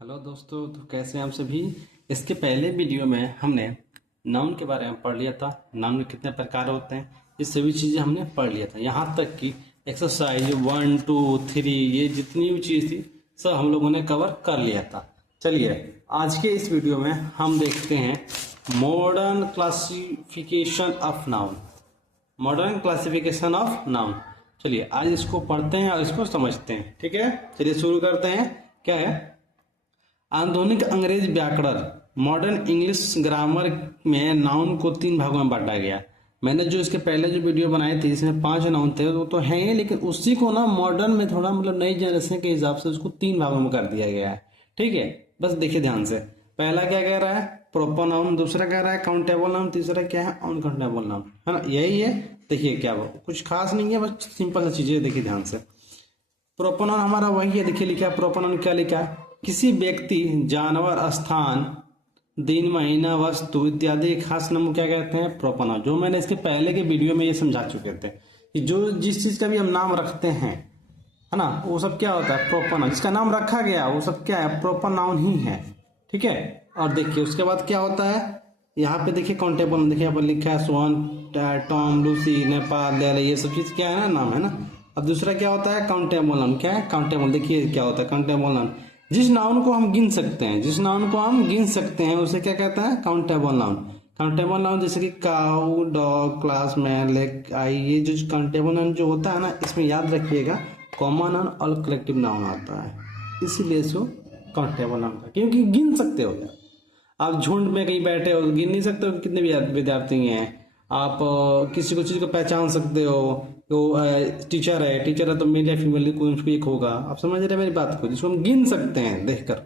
Hello दोस्तों, तो कैसे हैं आप सभी। इसके पहले वीडियो में हमने नाउन के बारे में पढ़ लिया था। नाउन के कितने प्रकार होते हैं, ये सभी चीज़ें हमने पढ़ लिया था। यहाँ तक कि एक्सरसाइज 1, 2, 3 ये जितनी भी चीज़ थी सब हम लोगों ने कवर कर लिया था। चलिए आज के इस वीडियो में हम देखते हैं modern classification of noun. Modern classification of noun. चलिए आज इसको पढ़ते हैं और इसको समझते हैं। ठीक है, चलिए शुरू करते हैं। क्या है आधुनिक अंग्रेज व्याकरण मॉडर्न इंग्लिश ग्रामर में नाउन को 3 भागों में बांटा गया। मैंने जो इसके पहले जो वीडियो बनाए थे इसमें 5 नाउन थे, वो तो हैं ही, लेकिन उसी को ना मॉडर्न में थोड़ा मतलब नई जनरेशन के हिसाब से उसको 3 भागों में कर दिया गया है। ठीक है, बस देखिए ध्यान से। पहला क्या कह रहा है, प्रॉपर नाउन। दूसरा कह रहा है काउंटेबल नाउन। तीसरा क्या है, अनकाउंटेबल नाउन, है ना। यही है। देखिए क्या वो कुछ खास नहीं है, बस सिंपल सी चीजें। देखिए ध्यान से। प्रॉपर नाउन हमारा वही है। देखिए लिखा है प्रॉपर नाउन, क्या लिखा है, किसी व्यक्ति, जानवर, स्थान, दिन, महीना, वस्तु इत्यादि खास नाम को क्या कहते हैं, प्रॉपर नाउन। जो मैंने इसके पहले के वीडियो में ये समझा चुके थे कि जो जिस चीज का भी हम नाम रखते हैं, है ना, वो सब क्या होता है, प्रॉपर नाउन। जिसका नाम रखा गया वो सब क्या है, प्रॉपर नाउन ही है। ठीक है, और देखिए उसके बाद क्या होता है, यहाँ पे देखिए काउंटेबल। देखिए यहाँ पर लिखा है सोहन, टॉम, लूसी, नेपाल, दिल्ली, ये सब चीज क्या है ना, नाम है ना। अब दूसरा क्या होता है, काउंटेबल नाउन। क्या है काउंटेबल, देखिए क्या होता है काउंटेबल नाउन। जिस नाउन को हम गिन सकते हैं, जिस नाउन को हम गिन सकते हैं उसे क्या कहता है, काउंटेबल नाउन। काउंटेबल नाउन जैसे कि काऊ, डॉग, क्लासमैन, लेक, आई, ये जो काउंटेबल नाउन जो होता है ना, इसमें याद रखिएगा कॉमन नाउन और कलेक्टिव नाउन आता है, इसीलिए इसको काउंटेबल नाउन का, क्योंकि गिन सकते हो यार। आप झुंड में कहीं बैठे हो, गिन नहीं सकते हो कितने विद्यार्थी हैं। आप किसी को चीज को पहचान सकते हो। तो टीचर है तो मेल या फीमेल कोई उसको एक होगा। आप समझ रहे हैं मेरी बात को, जिसको हम गिन सकते हैं देखकर,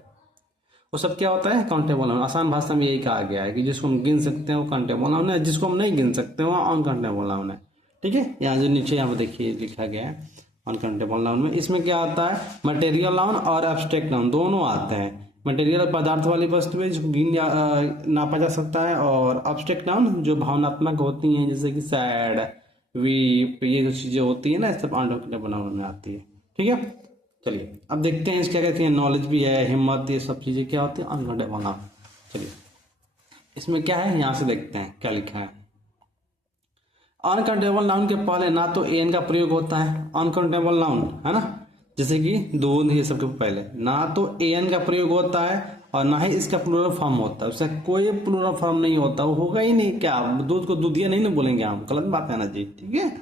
वो सब क्या होता है, काउंटेबल नाउन। आसान भाषा में यही कहा गया है कि जिसको हम गिन सकते हैं वो काउंटेबल नाउन है, जिसको हम नहीं गिन सकते वो अनकाउंटेबल नाउन है। ठीक है, यहाँ जो नीचे यहाँ पर देखिए लिखा गया है अनकाउंटेबल नाउन में। इसमें क्या आता है, मटेरियल नाउन और एब्स्ट्रैक्ट नाउन दोनों आते हैं। मटेरियल पदार्थ वाली वस्तु है जिसको गिन नापा जा सकता है, और एब्स्ट्रैक्ट नाउन जो भावनात्मक होती हैं, जैसे कि सैड, वीप, ये जो चीजें होती है ना, सब अनकाउंटेबल नाउन में आती है। ठीक है, चलिए अब देखते हैं इसका कहते हैं, नॉलेज भी है, हिम्मत, ये सब चीजें क्या होती है, अनकाउंटेबल नाउन। चलिए इसमें क्या है, यहां से देखते हैं क्या लिखा है। अनकाउंटेबल नाउन के पहले ना तो एन का प्रयोग होता है, अनकाउंटेबल नाउन है ना, जैसे कि दूध, ये सब के पहले ना तो एन का प्रयोग होता है और ना ही इसका प्लूरल फॉर्म होता है। उसका कोई प्लूरल फॉर्म नहीं होता, वो होगा ही नहीं। क्या दूध को दूधिया नहीं ना बोलेंगे हम, गलत बात है ना जी। ठीक है,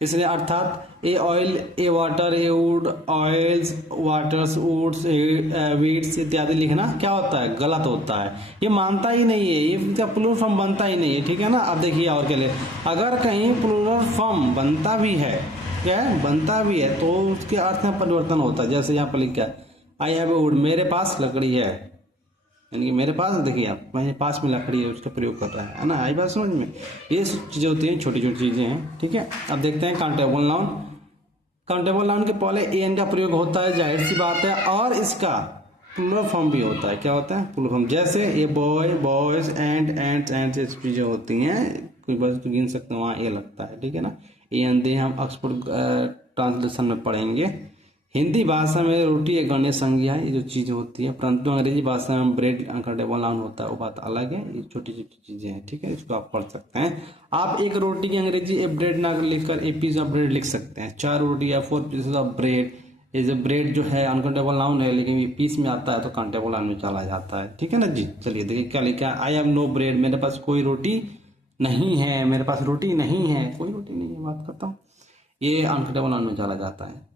इसलिए अर्थात a oil, a water, a wood, oils, waters, woods, weeds इत्यादि लिखना क्या होता है, गलत होता है। ये मानता ही नहीं है, ये इसका प्लूरल फॉर्म बनता ही नहीं है। ठीक है ना। अब देखिए और के लिए, अगर कहीं प्लूरल फॉर्म बनता भी है, क्या है, बनता भी है, तो उसके अर्थ में परिवर्तन होता है। जैसे यहाँ पर लिखा है आई हैव ए वुड, मेरे पास लकड़ी है, यानी कि मेरे पास, देखिए आप, मेरे पास में लकड़ी है, उसका प्रयोग कर रहा है ना। आई बात समझ में। ये चीजें होती हैं, छोटी छोटी चीजें हैं। ठीक है, अब देखते हैं काउंटेबल नाउन। काउंटेबल नाउन के पहले एन का प्रयोग होता है, जाहिर सी बात है, और इसका प्लूरल फॉर्म भी होता है। क्या होता है, प्लूरल फॉर्म। जैसे ये बॉय, बॉयज, एंड चीजें होती हैं, कोई बस तो गिन सकते हैं, वहाँ ए लगता है। ठीक है ना। एन दे हम ऑक्सफोर्ड ट्रांसलेशन में पढ़ेंगे। हिंदी भाषा में रोटी एक गण्य संज्ञा है, ये जो चीज होती है, परंतु अंग्रेजी भाषा में ब्रेड अनकाउंटेबल नाउन होता है, वो बात अलग है। ये छोटी छोटी चीजें हैं। ठीक है, इसको आप पढ़ सकते हैं। आप एक रोटी की अंग्रेजी ए ब्रेड ना लिखकर ए पीस ऑफ ब्रेड लिख सकते हैं। 4 रोटी या 4 पीसेस ऑफ ब्रेड। ये जो ब्रेड जो है अनकाउंटेबल नाउन है, लेकिन ये पीस में आता है तो काउंटेबल नाउन में चला जाता है। ठीक है ना जी। चलिए देखिए क्या लिखा है, आई हैव नो ब्रेड, मेरे पास कोई रोटी नहीं है, मेरे पास रोटी नहीं है, कोई रोटी नहीं है, बात करता हूँ, ये अनकाउंटेबल नाउन में चला जाता है।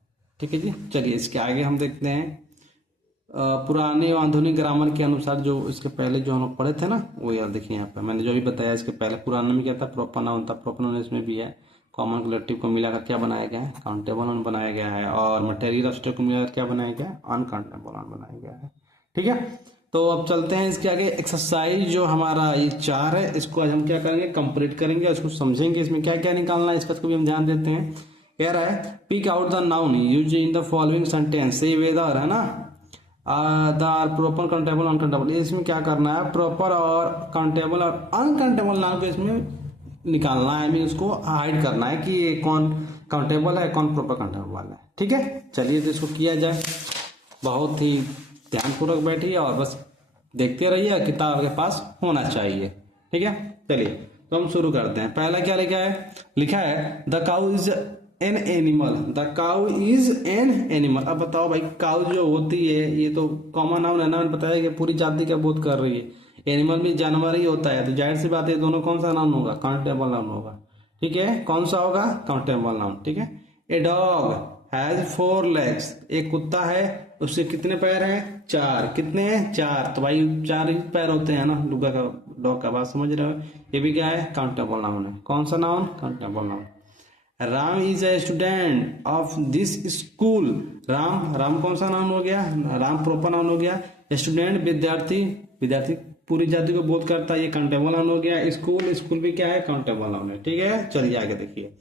ठीक है जी। चलिए इसके आगे हम देखते हैं पुराने और आधुनिक ग्रामर के अनुसार, जो इसके पहले जो हम लोग पढ़े थे ना, वो यार देखिए यहाँ पे मैंने जो भी बताया। इसके पहले पुराने में क्या था, प्रॉपर नाउन था। प्रॉपर नाउन इसमें भी है, कॉमन कलेक्टिव को मिलाकर क्या बनाया गया है, काउंटेबल नाउन बनाया गया है, और मटेरियल ऑब्स्ट्रैक्ट को मिलाकर क्या बनाया गया है, अनकाउंटेबल नाउन बनाया गया है। ठीक है, तो अब चलते हैं इसके आगे। एक्सरसाइज जो हमारा ये 4 है, इसको आज हम क्या करेंगे, कंप्लीट करेंगे, इसको समझेंगे, इसमें क्या क्या निकालना है इसका भी हम ध्यान देते हैं। कह रहा है pick out the noun used in the following sentence, से वेदर है ना, द प्रॉपर, काउंटेबल, अनकाउंटेबल। इसमें क्या करना है, प्रॉपर और काउंटेबल और अनकाउंटेबल नाउन को इसमें निकालना है, हमें उसको हाइड करना है कि ये कौन काउंटेबल है, कौन प्रॉपर काउंटेबल है। ठीक है, चलिए तो इसको किया जाए। बहुत ही ध्यानपूर्वक बैठिए और बस देखते रहिए, किताब आपके पास होना चाहिए। ठीक है, चलिए तो हम शुरू करते हैं। पहला क्या लिखा है the cow is an animal. The cow is an animal. अब बताओ भाई, काउ जो होती है ये तो कॉमन नाउन है ना, बताया कि पूरी जाति का बोध कर रही है। एनिमल भी जानवर ही होता है, तो जाहिर सी बात है दोनों कौन सा नाउन होगा, काउंटेबल नाउन होगा। ठीक है, कौन सा होगा, काउंटेबल नाउन। ठीक है, ए डॉग हैज 4 legs। एक कुत्ता है, उसके कितने पैर हैं, 4। कितने हैं, 4। तो भाई 4 ही पैर होते हैं ना डुगा का, डॉग का। बात समझ रहे हो, ये भी क्या है, काउंटेबल नाउन है। कौन सा noun, countable noun. Ram is a student of this school. Ram कौन सा नाउन हो गया, राम प्रॉपर नाउन हो गया। स्टूडेंट विद्यार्थी, विद्यार्थी पूरी जाति को बोध करता है, ये काउंटेबल नाउन हो गया। स्कूल भी क्या है, काउंटेबल नाउन है। ठीक है, चलिए आगे देखिए।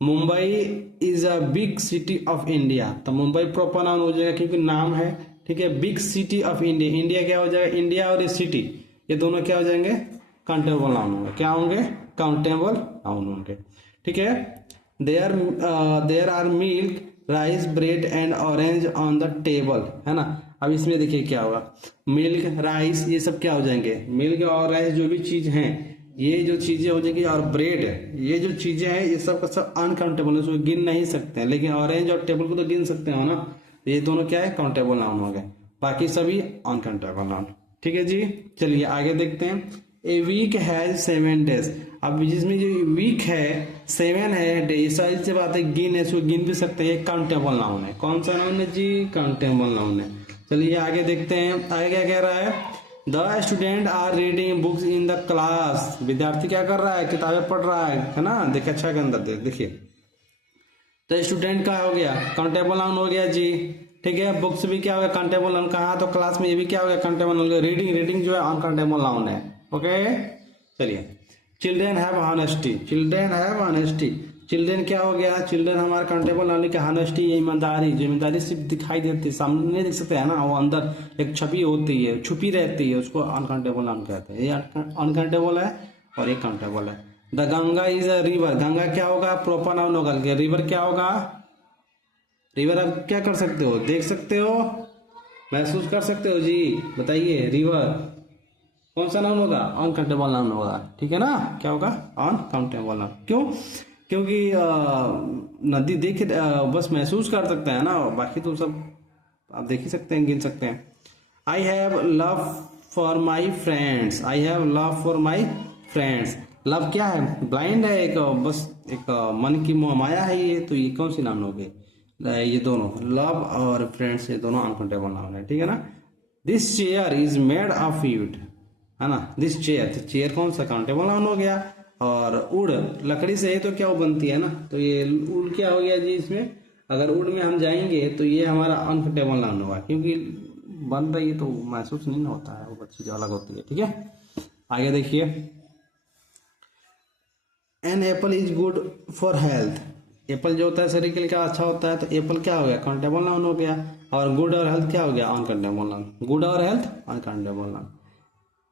Mumbai is a big city of India. तो मुंबई प्रॉपर नाउन हो जाएगा क्योंकि नाम है। ठीक है, big city of India, India क्या हो जाएगा, इंडिया और ये सिटी ये दोनों क्या हो जाएंगे, काउंटेबल नाउन होंगे। क्या होंगे, काउंटेबल नाउन होंगे। ठीक है, there are milk, rice, bread and orange on the table, है ना। अब इसमें देखिए क्या होगा, मिल्क, राइस, ये सब क्या हो जाएंगे, मिल्क और राइस जो भी चीज हैं ये जो चीजें हो जाएंगी, और ब्रेड, ये जो चीजें हैं ये सब का सब अनकाउंटेबल है, उसको गिन नहीं सकते हैं। लेकिन ऑरेंज और टेबल को तो गिन सकते हो ना, ये दोनों क्या है, काउंटेबल नाउन हो गए। बाकी सभी अनकाउंटेबल नाउन। ठीक है जी, चलिए आगे देखते हैं। A week has 7 days। अब जिसमें जो वीक है 7 है, डे, सारी से बात है, गिन है, इसको गिन भी सकते हैं, काउंटेबल नाउन है। कौन सा नाउन है जी, काउंटेबल नाउन है। चलिए आगे देखते हैं, आगे क्या कह रहा है, the student are reading books in the class. विद्यार्थी क्या कर रहा है, किताबें पढ़ रहा है ना। देखिए अच्छा के अंदर देखिए, तो स्टूडेंट का हो गया, काउंटेबल नाउन हो गया जी। ठीक है, बुक्स भी क्या हो गया, काउंटेबल नाउन। कहा तो क्लास में, ये भी क्या हो गया, काउंटेबल नाउन। रीडिंग जो है अनकाउंटेबल नाउन है। ओके, चलिए। Children have honesty, children have honesty. Children क्या हो गया, चिल्ड्रेन हमारा काउंटेबल नाउन का। ऑनेस्टी ईमानदारी, जो ईमानदारी सिर्फ दिखाई देती है, सामने नहीं दिख सकते है ना, वो अंदर एक छवि होती है, छुपी रहती है, उसको अनकाउंटेबल नाउन कहते हैं। ये अनकाउंटेबल है और एक काउंटेबल है। The Ganga is a river. Ganga क्या होगा, प्रॉपर नाउन होगा। रिवर क्या होगा, रिवर आप क्या कर सकते हो, देख सकते हो, महसूस कर सकते हो जी, बताइए। रिवर कौन सा नाउन होगा, अनकाउंटेबल नाउन होगा। ठीक है ना, क्या होगा, अनकाउंटेबल नाउन। क्यों, क्योंकि नदी देख बस महसूस कर सकते हैं ना, बाकी तो सब आप देख ही सकते हैं, गिन सकते हैं। I have love for my friends. I have love for my friends. Love क्या है, ब्लाइंड है, एक बस एक मन की माया है ये, तो ये कौन सी नाउन हो गई, ये दोनों, लव और फ्रेंड्स, ये दोनों अनकाउंटेबल नाउन है। ठीक है ना। This chair is made of would, है ना। दिस चेयर, तो चेयर कौन सा, काउंटेबल नाउन हो गया। और उड़, लकड़ी से है तो क्या वो बनती है ना, तो ये उड़ क्या हो गया जी। इसमें अगर उड़ में हम जाएंगे तो ये हमारा अनकाउंटेबल नाउन होगा, क्योंकि बन रही है तो महसूस नहीं होता है, वो चीज अलग होती है। ठीक है, आगे देखिए। An apple is good for health. Apple जो होता है शरीर के लिए क्या अच्छा होता है, तो एप्पल क्या हो गया, काउंटेबल नाउन हो गया। और गुड और हेल्थ क्या हो गया, अनकाउंटेबल नाउन। गुड और health uncountable noun.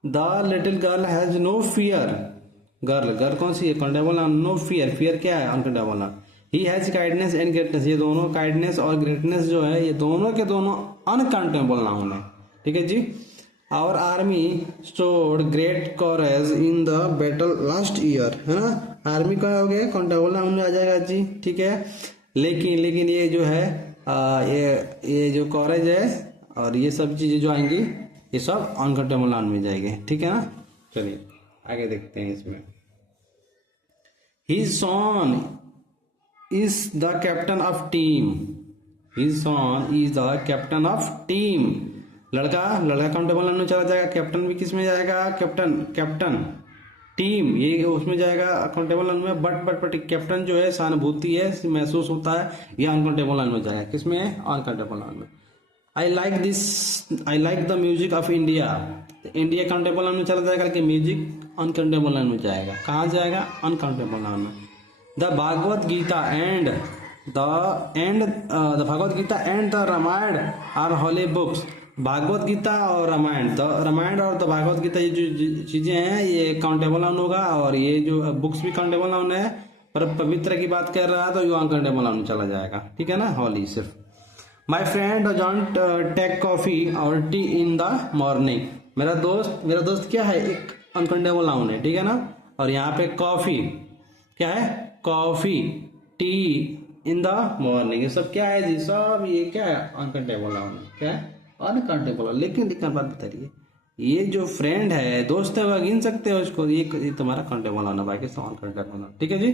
The little girl has no fear. Girl कौन सी है, countable noun. No fear, fear क्या है, uncountable noun. He has kindness and greatness. ये दोनों काइंडनेस और ग्रेटनेस जो है, ये दोनों के दोनों अनकाउंटेबल नाउन है। ठीक है जी। Our army stored great courage in the battle last year, है ना। आर्मी का हो गया, काउंटेबल नाउन में आ जाएगा जी। ठीक है, लेकिन ये जो है ये जो कॉरेज है और ये सब चीजें जो आएंगी ये सब अनकाउंटेबल नाउन में जाएंगे। ठीक है ना, चलिए आगे देखते हैं इसमें। His son is the captain of team. His son is the captain of team. लड़का काउंटेबल नाउन में चला जाएगा। कैप्टन भी किस में जाएगा, कैप्टन टीम ये उसमें जाएगा काउंटेबल नाउन में। बट कैप्टन जो है सहानुभूति है, महसूस होता है, ये अनकाउंटेबल नाउन में जाएगा। किसमें, अनकाउंटेबल नाउन में। I like the music of India. India countable noun में चला जाएगा, लेकिन म्यूजिक अनकाउंटेबल नाउन में जाएगा। कहाँ जाएगा, अनकाउंटेबल नाउन में। The Bhagavat Gita and the Bhagwat Gita and the Ramayana are holy books. Bhagavat Gita और रामायण और द भागवत गीता ये जो चीजें हैं ये काउंटेबल नाउन होगा। और ये जो बुक्स भी काउंटेबल नाउन है, पर पवित्र की बात कर रहा है तो ये अनकाउंटेबल नाउन में चला जाएगा। ठीक है ना, होली सिर्फ। My friend don't take coffee और टी इन द मॉर्निंग। मेरा दोस्त क्या है, एक अनकाउंटेबल नाउन है, ठीक है ना। और यहाँ पे कॉफी क्या है, coffee, T in the morning, ये सब क्या है जी, सब ये क्या है, अनकाउंटेबल नाउन है। क्या है, अनकाउंटेबल। लेकिन बात बताइए, ये जो फ्रेंड है, दोस्त है, वह गिन सकते हो उसको, ये तुम्हारा काउंटेबल नाउन है, बाकी सब अनकाउंटेबल नाउन, ठीक है जी।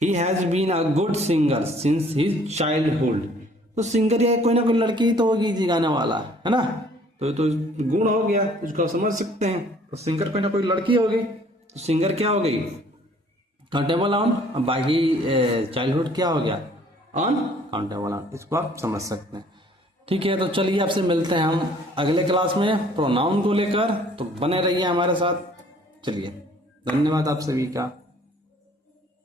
He has been a good singer since his childhood. तो सिंगर या कोई ना कोई लड़की तो होगी जी गाने वाला, है ना। तो गुण हो गया, उसको समझ सकते हैं। तो सिंगर कोई ना कोई लड़की होगी, तो सिंगर क्या हो गई, काउंटेबल नाउन। बाकी चाइल्डहुड क्या हो गया, अनकाउंटेबल नाउन। इसको आप समझ सकते हैं, ठीक है। तो चलिए आपसे मिलते हैं हम अगले क्लास में प्रोनाउन को लेकर, तो बने रहिए हमारे साथ। चलिए, धन्यवाद आप सभी का।